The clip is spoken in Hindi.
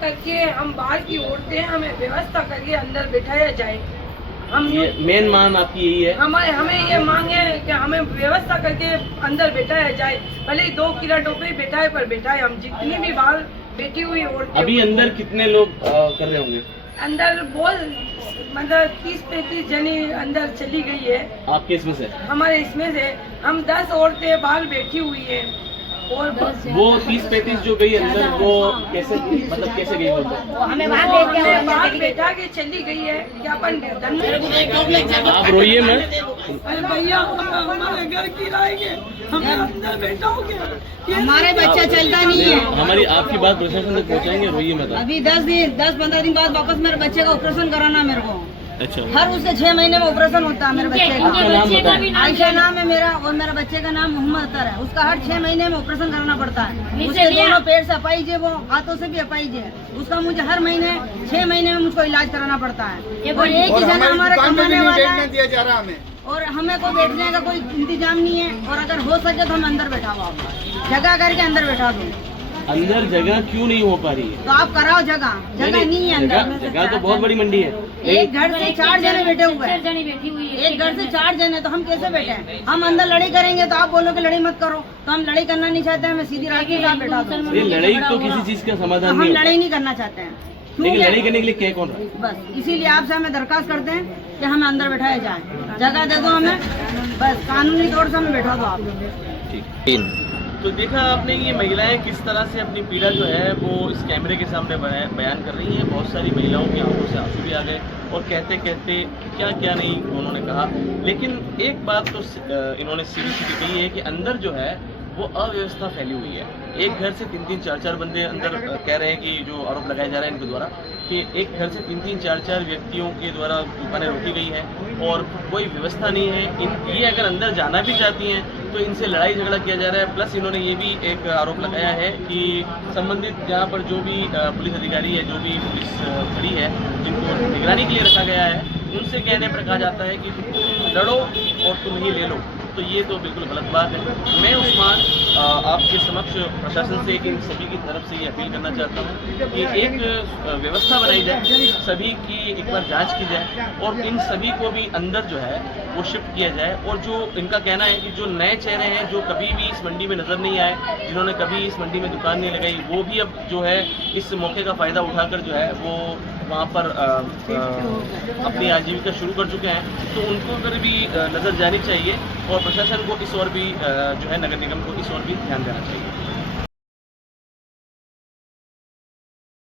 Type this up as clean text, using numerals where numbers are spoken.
करके हम बाहर की औरतें हमें व्यवस्था करके अंदर बिठाया जाए। हम मेन मांग आपकी यही है? हमें ये मांग है कि हमें व्यवस्था करके अंदर बिठाया जाए, भले ही 2 किलोमीटर पे बिठाए पर बिठाए। हम जितनी भी बाहर बैठी हुई औरतें, अभी अंदर कितने लोग कर रहे होंगे? अंदर बहुत मतलब 30-35 जने अंदर चली गई है। आपके इसमें से? हमारे इसमें से हम 10 औरतें बाहर बैठी हुई है। और वो 30-35 जो गई अंदर, वो कैसे, मतलब कैसे गई? वो हमें बाहर बैठा के चली गई है कि अपन आप रोइए मत। अरे भैया हमारे घर किराएंगे, हमें अंदर बैठाओगे? हमारे बच्चा चलता नहीं है। हमारी आपकी बात प्रशासन तक पहुंचाएंगे, रोइए मत। अभी 10-15 दिन बाद वापस मेरे बच्चे का ऑपरेशन कराना मेरे को। अच्छा, हर उससे 6 महीने में ऑपरेशन होता है मेरे बच्चे आपका नाम का। बताएं। आयशा नाम है मेरा और मेरा बच्चे का नाम मोहम्मद अतर है। उसका हर 6 महीने में ऑपरेशन कराना पड़ता है। उसके दोनों पेट से अपाइज है, वो हाथों से भी अपाइज है। उसका मुझे हर महीने 6 महीने में मुझको इलाज कराना पड़ता है। और एक ही जना हमारा कमाने वाला है और हमें कोई बैठने का कोई इंतजाम नहीं है। और अगर हो सके तो हम अंदर बैठा हुआ, जगह करके अंदर बैठा दो। अंदर जगह क्यों नहीं हो पा रही है? तो आप कराओ जगह नहीं है अंदर। जगह तो बहुत बड़ी मंडी है। एक घर से 4 जने बैठे हुए हैं। एक घर से 4 जने, तो हम कैसे बैठे हैं? हम अंदर लड़ाई करेंगे तो आप बोलोगे लड़ाई मत करो, तो हम लड़ाई करना नहीं चाहते हैं। हमें सीधी रास्ते से आप बैठा दो। ये लड़ाई तो किसी चीज का समाधान हम नहीं लड़ाई नहीं करना चाहते हैं। लेकिन लड़ाई करने के लिए क्या कौन रहा है? बस इसीलिए आपसे हमें दरखास्त करते हैं कि हमें अंदर बैठाया जाए, जगह दे दो हमें, बस कानूनी तौर से हमें बैठा दो आप। तो देखा आपने ये महिलाएं किस तरह से अपनी पीड़ा जो है वो इस कैमरे के सामने बयान कर रही हैं। बहुत सारी महिलाओं की आंखों से आंसू भी आ गए और कहते कहते क्या क्या नहीं उन्होंने कहा। लेकिन एक बात तो इन्होंने सीधी सीधी कही है कि अंदर जो है वो अव्यवस्था फैली हुई है। एक घर से 3-3, 4-4 बंदे अंदर कह रहे हैं कि जो आरोप लगाया जा रहा है इनके द्वारा कि एक घर से 3-3, 4-4 व्यक्तियों के द्वारा दुकानें रोकी गई हैं और कोई व्यवस्था नहीं है। ये अगर अंदर जाना भी चाहती हैं तो इनसे लड़ाई झगड़ा किया जा रहा है। प्लस इन्होंने ये भी एक आरोप लगाया है कि संबंधित जहाँ पर जो भी पुलिस अधिकारी है, जो भी पुलिस खड़ी है, जिनको निगरानी के लिए रखा गया है, उनसे कहने पर कहा जाता है कि लड़ो और तुम ही ले लो। तो ये तो बिल्कुल गलत बात है। मैं उस्मान आपके समक्ष प्रशासन से इन सभी की तरफ से ये अपील करना चाहता हूँ कि एक व्यवस्था बनाई जाए, सभी की एक बार जांच की जाए और इन सभी को भी अंदर जो है वो शिफ्ट किया जाए। और जो इनका कहना है कि जो नए चेहरे हैं जो कभी भी इस मंडी में नज़र नहीं आए, जिन्होंने कभी इस मंडी में दुकान नहीं लगाई, वो भी अब जो है इस मौके का फ़ायदा उठाकर जो है वो वहाँ पर अपनी आजीविका शुरू कर चुके हैं। तो उनको पर भी नज़र जानी चाहिए और प्रशासन को इस ओर भी जो है नगर निगम को इस ओर भी ध्यान देना चाहिए।